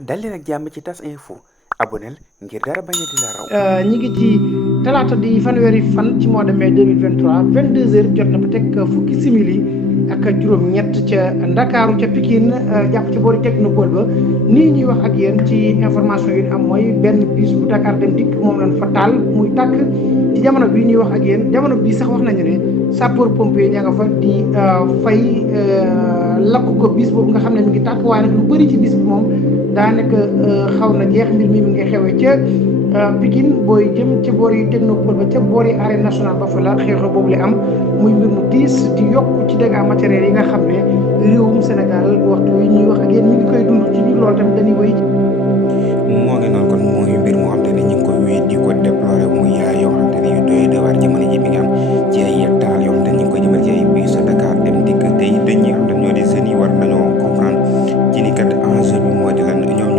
dal leen ak jàmm ci TAS-info aboneel ngir dara bañ a di la raw. ñi ngi ci talaata di fanweeri fan ci mois de mai 2023 22h jot na ba teg fukki simili ak juróom-ñett ca Ndakaaru ca Pikine jàpp ci boori technopole ba nii ñuy wax ak yéen ci information yi am mooy benn bus bu Dakar dem dikk moom lañ fa taal muy tàkk ci jamono bii ñuy wax ak yéen jamono bii sax wax nañu ne sapeur pompier ña nga fa di fay lakk ko bis boobu nga xam ne mi ngi tàkk waaye nag lu bëri ci bis bi moom daanaka xaw na jeex mbir mi ngi xewee ca Pikine booy jëm ca boor yi technopole ba ca boor yi arène nationale ba fa la xew-xew boobu la am muy mbir mu diis di yokk ci dégâts matériels yi nga xam ne réewum Sénégal waxtu yi ñuy wax ak yéen ñu ngi koy dund ci biir loolu tamit dañuy wéy. moo ngi noonu kon mooy mbir moo xam te ne ñu ngi koy wéy di ko déploré muy yaay yoo xam te ne yu doy de waar jamono ji mi ngi am ci ay taal yoo xam te ne ñu ngi koy jëmal ci ay bus Dakar dem dikk te it dañuy xam te ñoo di seen yi war nañoo comprendre ci ni kat enjeu bi moo di lan ñoom